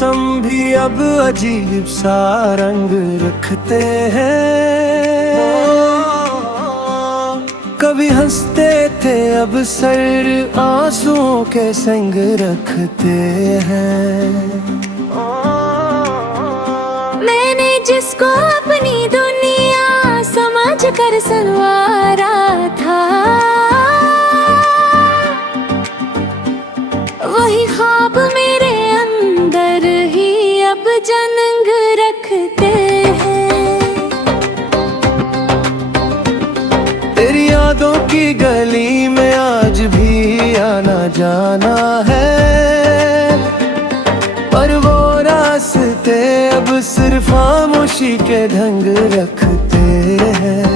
मौसम भी अब अजीब सा रंग रखते हैं। कभी हंसते थे अब सर आंसुओं के संग रखते हैं। मैंने जिसको अपनी दुनिया समझ कर सनवारा था, वही ख्वाब मेरे अंदर ही अब जन्म रखते हैं। तेरी यादों की गली में आज भी आना जाना है, पर वो रास्ते अब सिर्फ खामोशी के ढंग रखते हैं।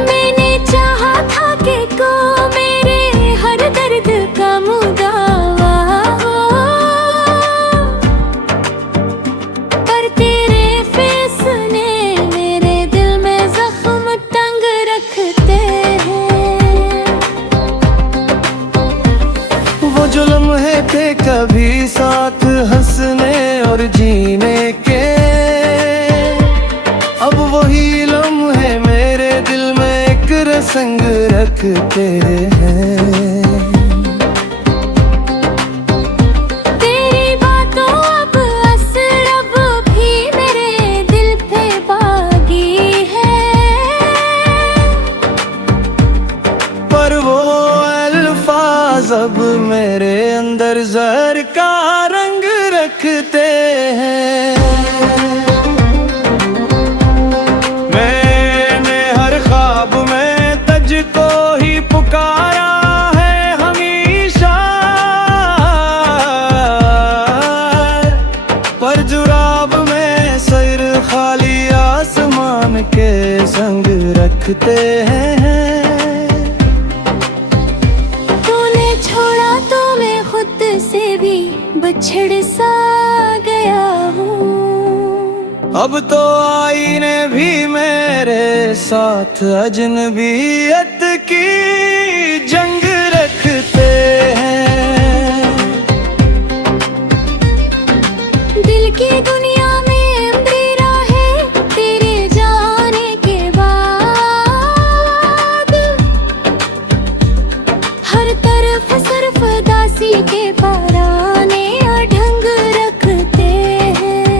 मैंने चाहा था कि को मेरे हर दर्द का मुदावा हो, पर तेरे फैसले मेरे दिल में जख्म टंग रखते हैं। वो जो लम्हे थे कभी साथ हंसने और जीने के, अब वही लम्हे मेरे दिल में एक रसंग रखते हैं। तेरी बातों अब असर अब भी मेरे दिल पे बागी है, पर वो अल्फाज अब मेरे अंदर जहर का रंग रखते हैं। मैंने हर ख्वाब में तुझको ही पुकारा है हमेशा, पर जुराब में सर खाली आसमान के संग रखते हैं। से भी बछड़ सा गया हूँ, अब तो आईने भी मेरे साथ अजनबियत की जंग रखते हैं। दिल की दुनिया में अंधेरा है तेरे जाने के बाद, हर तरफ सिर्फ दासी के पराने ढंग रखते हैं।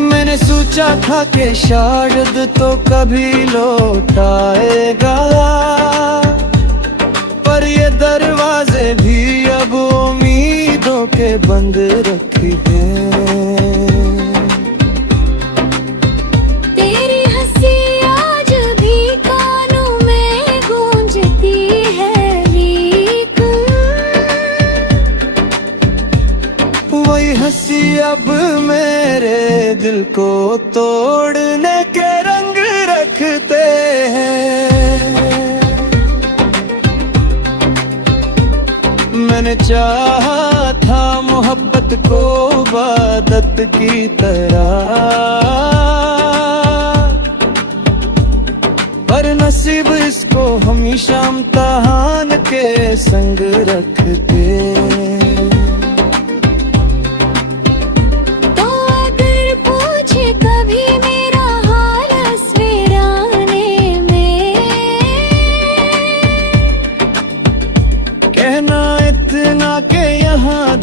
मैंने सोचा था कि शायद तो कभी लौट आएगा, पर ये दरवाजे भी अब उम्मीदों के बंद रखे हैं। तेरी हंसी आज भी कानों में गूंजती है, वही हंसी अब मेरे दिल को तोड़ने के रंग रखते हैं। मैंने चाहा था मोहब्बत को इबादत की तरह, पर नसीब इसको हमेशा इम्तिहान के संग रखते।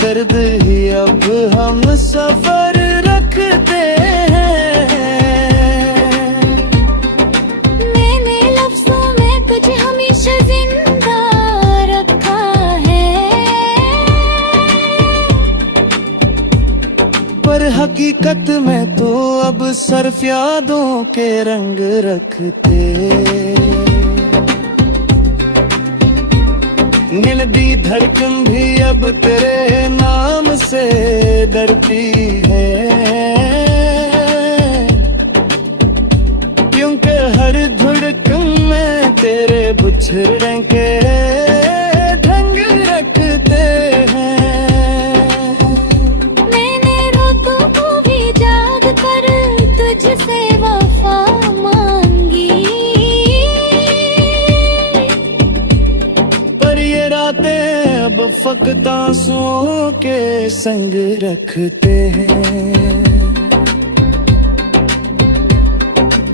दर्द ही अब हम सफर रखते हैं। मैंने लफ्ज़ों में तुझे हमेशा जिंदा रखा है, पर हकीकत में तो अब सिर्फ यादों के रंग रखते। दिल दी धड़कन भी अब तेरे नाम से डरती है, क्योंकि हर धड़कन में तेरे बिछड़ने के ढंग रखते हैं। मैंने रातों को भी जाग कर तुझसे वफा मांगी, पर ये रात संग रखते हैं।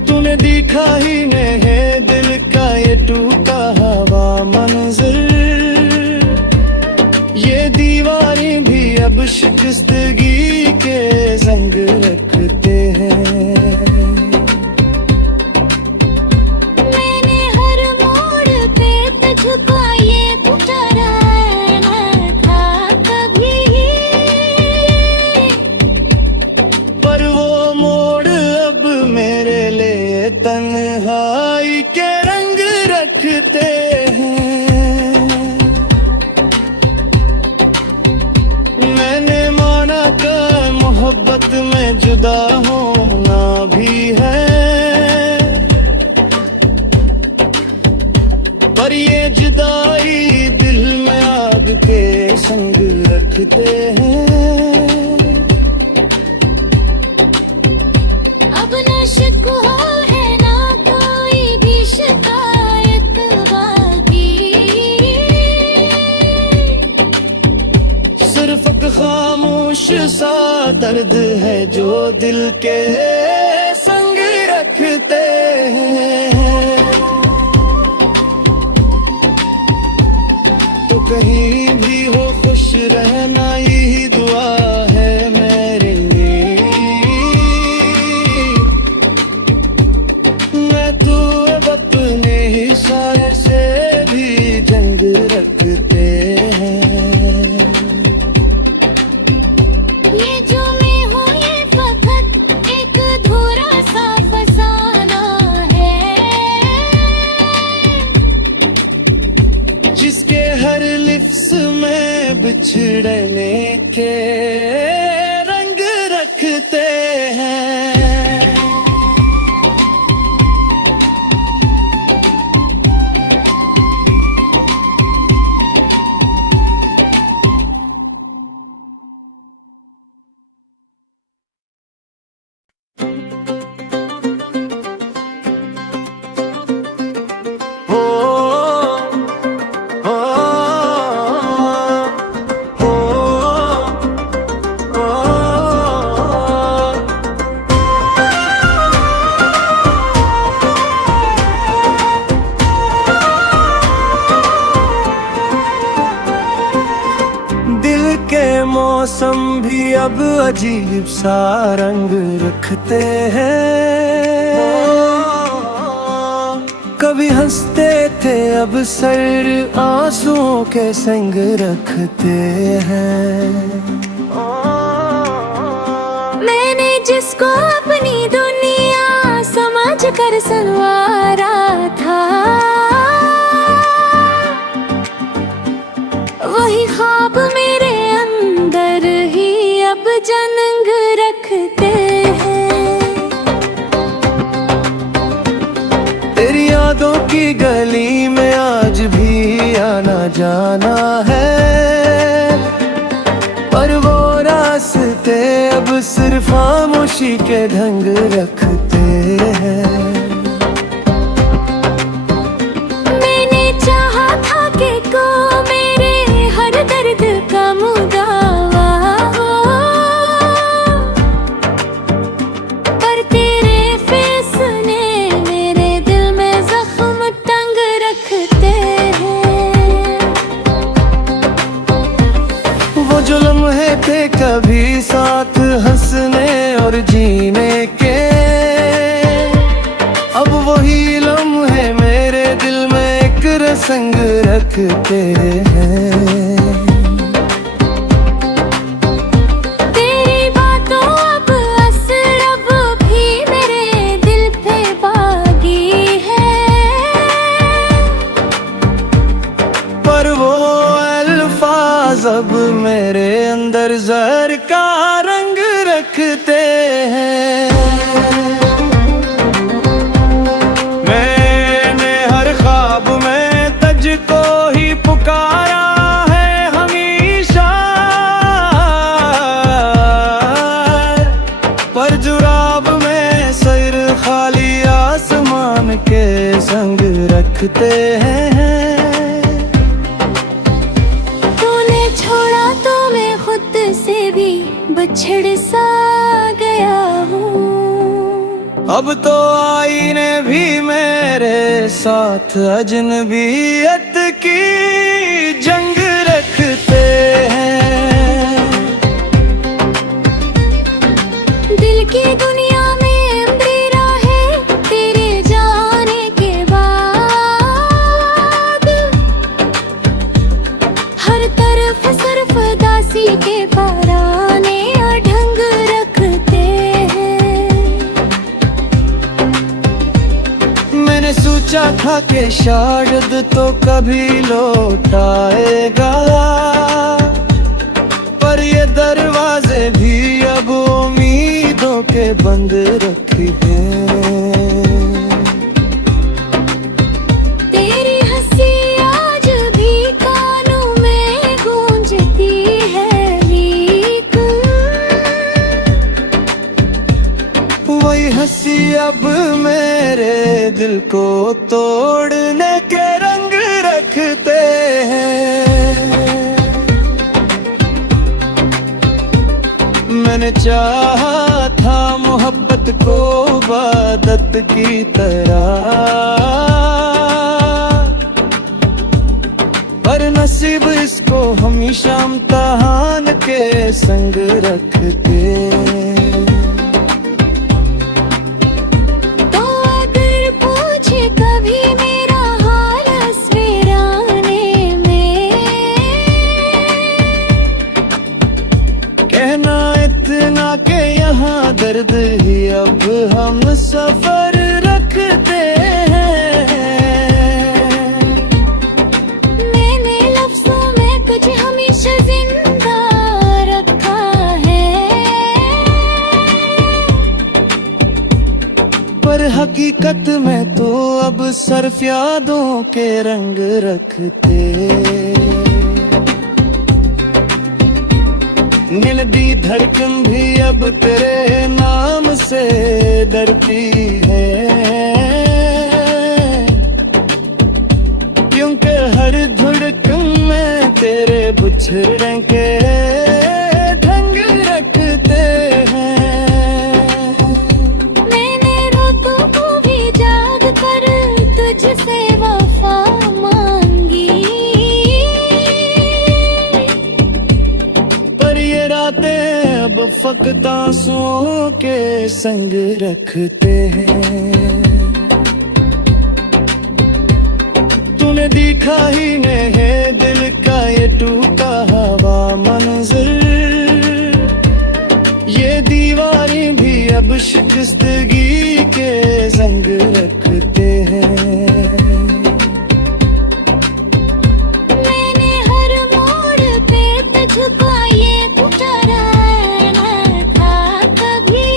तूने दिखा ही नहीं है दिल का ये टूटा हुआ मंजर, ये दीवारें भी अब शिकस्तगी के संग रखते हैं। मैंने हर मोड़ पे तुझको ये पुकारा न था कभी, पर वो मोड़ अब मेरे लिए तन्हाई के रंग रखते हैं। मैंने माना कि मोहब्बत में जुदा होना भी है, पर ये जुदाई दिल में आग के संग रखते हैं। अब न शिकवा है ना कोई भी शिकायत बाकी, सिर्फ एक खामोश सा दर्द है जो दिल के संग रखते हैं। तो कहीं भी हो खुश रहना यही दुआ है मेरी। मैं तू अब अपने ही सारे से भी जंग रखते हैं। ये जो मैं हूँ ये फकत एक अधूरा सा फसाना है, जिसके हर लिफ्स में बिछड़ने के रंग रखते हैं। हो हो दिल के मौसम भी अब अजीब सा रंग रखते हैं। कभी हंसते थे अब सर आंसुओं के संग रखते हैं। मैंने जिसको अपनी दुनिया समझ कर सनवारा था, वही ख्वाब मेरे अंदर ही अब जंग रखते हैं। तेरी यादों की गली में आज भी आना जाना है, पर वो रास्ते अब सिर्फ खामोशी के ढंग रखते हैं। मैंने चाहा था कि को मेरे हर दर्द का मुदावा हो, पर तेरे फैसले मेरे दिल में जख्म टंग रखते हैं। वो जो लम्हे थे कभी साथ हंसने और जीने के, अब वही लम्हे मेरे दिल में एक रसंग रखते हैं। तेरी बातों अब असर अब भी मेरे दिल पे बागी है, पर वो अल्फाज अब मेरे अंदर जहर का रंग रखते हैं। मैंने हर ख्वाब में तुझको ही पुकारा है हमेशा, पर जुराब में सर खाली आसमान के संग रखते हैं। तूने छोड़ा तो मैं खुद से बिछड़ सा गया हूँ। अब तो आईने भी मेरे साथ अजनबियत की जंग रखते हैं। दिल की दुनिया में अंधेरा है तेरे जाने के बाद। हर तरफ सिर्फ दासी के पराने ढंग रखते हैं। मैंने सोचा था कि शायद तो कभी लौट आएगा, पर ये दरवाजे भी अब उम्मीदों के बंद रखे हैं। तेरी हंसी आज भी कानों में गूंजती है लीक। वही हंसी अब मेरे दिल को तोड़ने के रंग रखते हैं। मैंने चाहा था मोहब्बत को इबादत की तरह, पर नसीब इसको हमेशा इम्तिहान के संग रखते। तो अगर पूछे कभी मेरा हाल सवेराने में, कहना इतना के यहाँ दर्द ही अब हम सफर रखते हैं। मैंने लफ्जों में तुझे हमेशा जिंदा रखा है, पर हकीकत में तो अब सिर्फ यादों के रंग रखते। दिल दी धड़कन भी अब तेरे नाम से डरती है, क्योंकि हर धड़कन में तेरे बिछड़ने के ढंग रखते हैं। मैंने रातों को भी जाग कर तुझसे वफा मांगी, पर ये रातें अब फकत आंसुओं के संग रखते हैं। तूने देखा ही नहीं दिल का ये टूटा हवा मंजर, ये दीवारें भी अब शिकस्तगी के जंग रखते हैं। मैंने हर मोड़ पे तुझको ये पुकारा था कभी,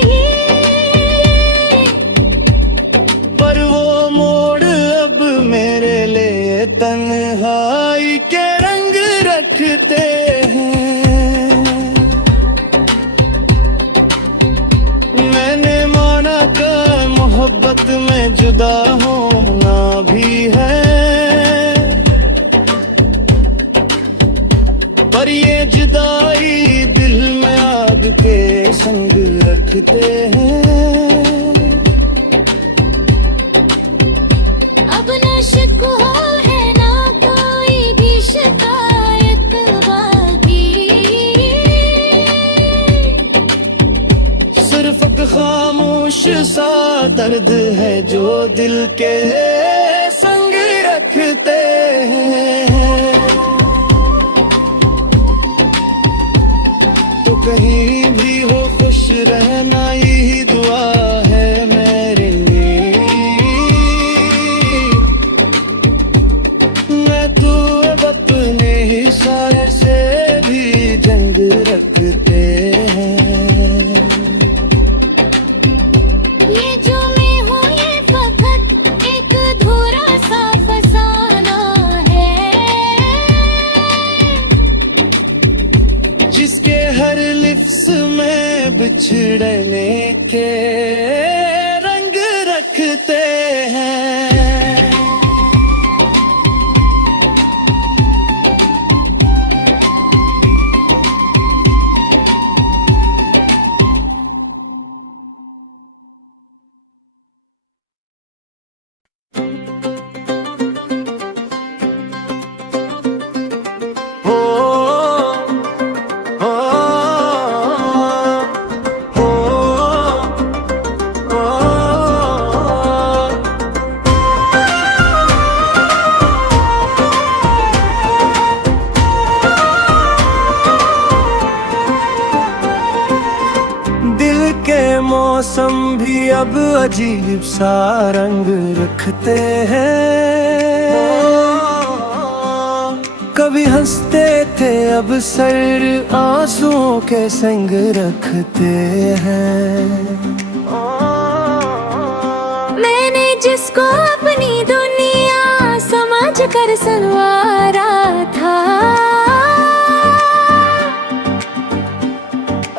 पर वो मोड़ अब मेरे लिए तन्हाई के रंग रखते हैं। मैंने माना कि मोहब्बत में जुदा होना भी है, पर ये जुदाई दिल में आग के संग रखते हैं। अब न शिकवा है ना कोई भी शिकायत बाकी। सिर्फ एक खामोश सा दर्द है जो दिल के संग रखते हैं। तो कहीं भी हो खुश रहना यही दुआ है मेरी। मैं तू अब अपने ही सारे से भी जंग रखते हैं। ये जो मैं हूँ ये फकत एक अधूरा सा फसाना है, जिसके हर लिफ्स में बिछड़ने के रंग रखते हैं। मौसम भी अब अजीब सा रंग रखते हैं। कभी हंसते थे अब सर आंसुओं के संग रखते हैं। मैंने जिसको अपनी दुनिया समझ कर संवारा था,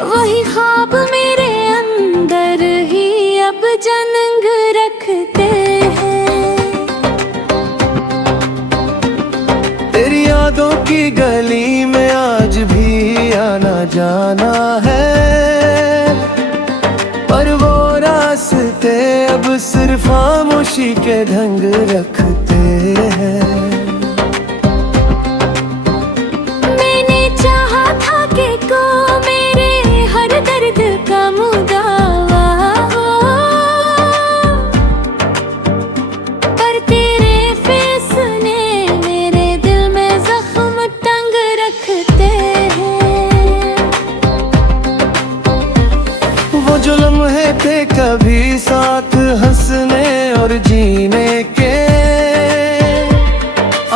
वही ख्वाब मेरे अंदर ही अब जन्म रखते हैं। तेरी यादों की गली में आज भी आना जाना है, पर वो रास्ते अब सिर्फ खामोशी के ढंग रखते हैं। मैंने चाहा था कि को मेरे हर दर्द का मुदावा हो, पर तेरे फैसले मेरे दिल में जख्म तंग रखते हैं। वो जो लम्हे थे कभी साथ हंसने और जीने के,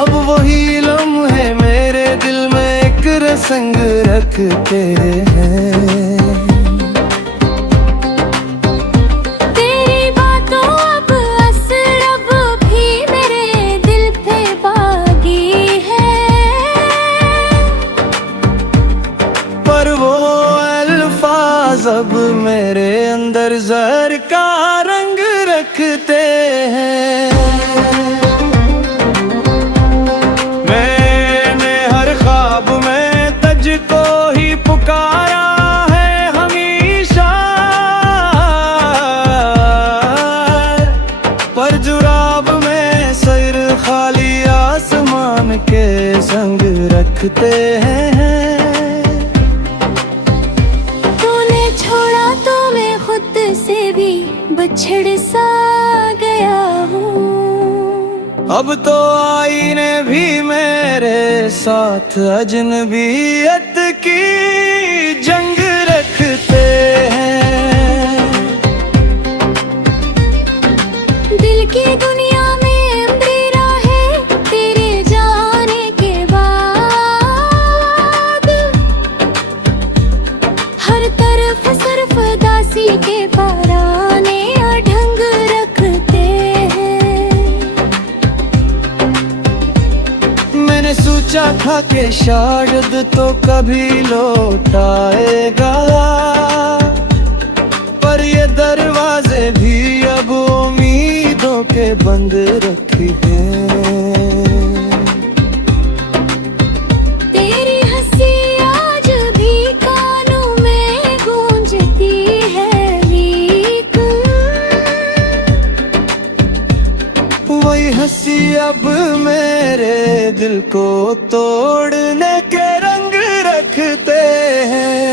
अब वही लम्हे मेरे दिल में एक रसंग रखते हैं। तेरी बातों अब असर अब भी मेरे दिल पे बागी है, पर वो अल्फाज अब मेरे अंदर जहर का रंग रखते हैं। मैंने हर ख्वाब में तुझको ही पुकारा है हमेशा, पर जुराब में सर खाली आसमान के संग रखते हैं। से भी बछड़ सा गया हूँ, अब तो आईने भी मेरे साथ अजनबियत की जंग रखते हैं। दिल की दुनिया में अंधेरा है तेरे जाने के बाद, हर तरफ सिर्फ दासी के पराने और ढंग रखते हैं। मैंने सोचा था कि शायद तो कभी लौट आएगा, पर ये दरवाजे भी अब उम्मीदों के बंद रखे हैं। तेरी हंसी आज भी कानों में गूंजती है वीक, वही हंसी अब मेरे दिल को तोड़ने के रंग रखते हैं।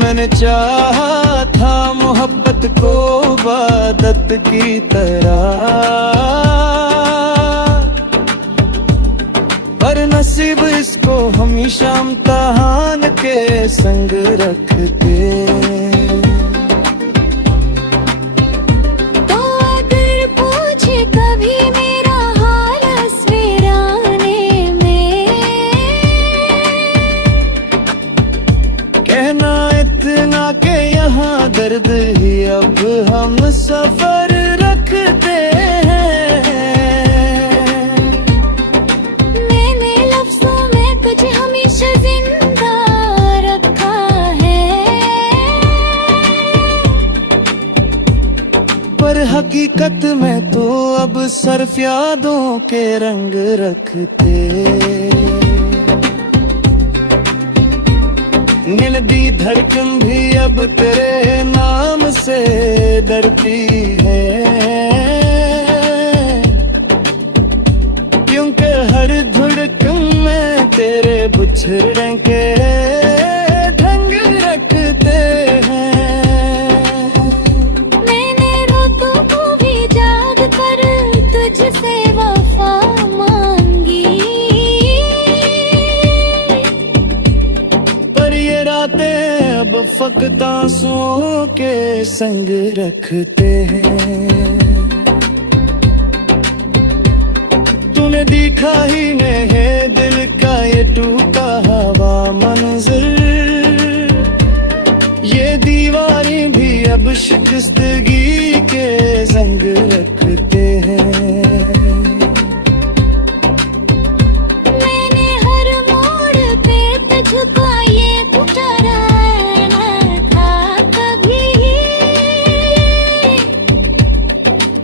मैंने चाहा था मोहब्बत को इबादत की तरह, पर नसीब इसको हमेशा इम्तिहान के संग रखते। तो अगर पूछे कभी मेरा हाल सवेराने में, कहना इतना के यहाँ दर्द ही अब हम सफर रखते हैं। मैंने लफ्जों में तुझे हमेशा जिंदा रखा है, पर हकीकत में तो अब सिर्फ यादों के रंग रखते। दिल दी धड़कन भी अब तेरे नाम से डरती है, क्योंकि हर धड़कन में तेरे बिछड़ने के ढंग रखते हैं। मैंने रातों को भी जाग कर तुझसे वफा मांगी, पर फकत आंसुओं के संग रखते हैं। तूने दिखा ही नहीं दिल का ये टूटा हवा मंजर, ये दीवारें भी अब शिकस्तगी के जंग रखते हैं। मैंने हर मोड़ पे तुझको ये पुकारा था कभी,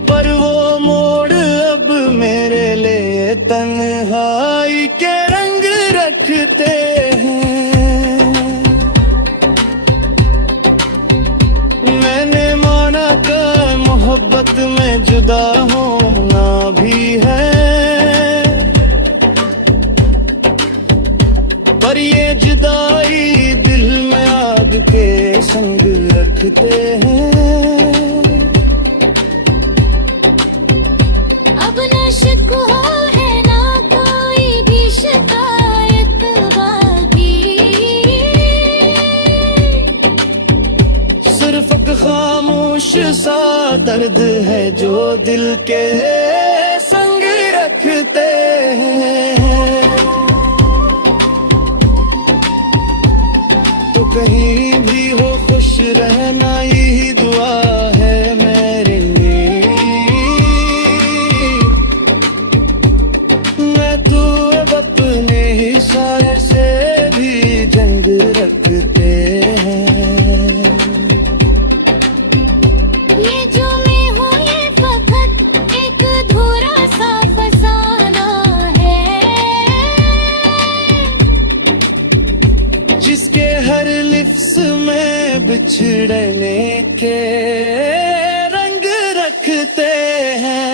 पर वो मोड़ अब मेरे लिए तन्हाई के रंग रखते हैं। मैंने माना कि मोहब्बत में जुदा होना भी है, पर ये जुदाई दिल में आग के संग रखते हैं। अब न शिकवा है ना कोई भी शिकायत बाकी, सिर्फ एक खामोश सा दर्द है जो दिल के संग रखते हैं। तो कहीं भी हो खुश रहना यही दुआ है मेरी। मैं तू अब अपने ही सारे से भी जंग रखते हैं। ये जो मैं हूँ ये फकत एक अधूरा सा फसाना है, जिसके हर लिफ्स में बिछड़ने के रंग रखते हैं।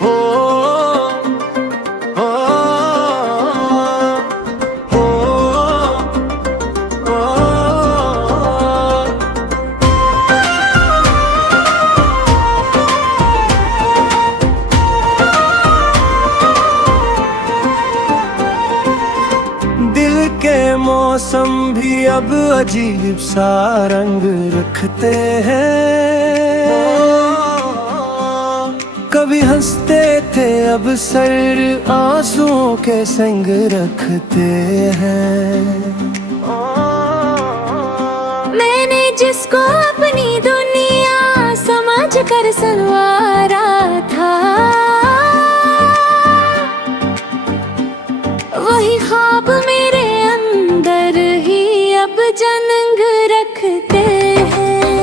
हो हो हो हो दिल के मौसम भी अब अजीब सा रंग रखते हैं। कभी हंसते थे अब सर आंसुओं के संग रखते हैं। मैंने जिसको अपनी दुनिया समझ कर सनवारा था, वही ख्वाब मेरे अंदर ही अब जंग रखते हैं।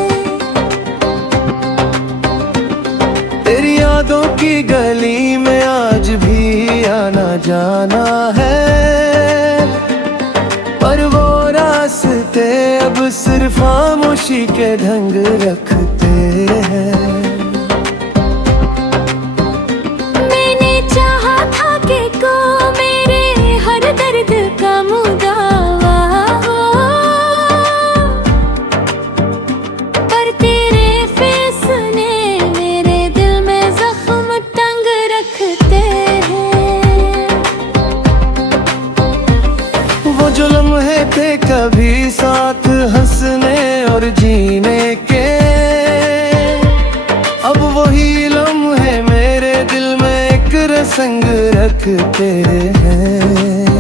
तेरी यादों की गली में आज भी आना जाना है, पर वो रास्ते अब सिर्फ खामोशी के ढंग रखते हैं। मैंने चाहा था कि को मेरे हर दर्द का मुदावा हो, पर तेरे फैसले मेरे दिल में जख्म टंग रखते हैं। वो जो लम्हे थे कभी साथ हंसने और जीने के, अब वही लम्हे मेरे दिल में एक रंग रखते हैं।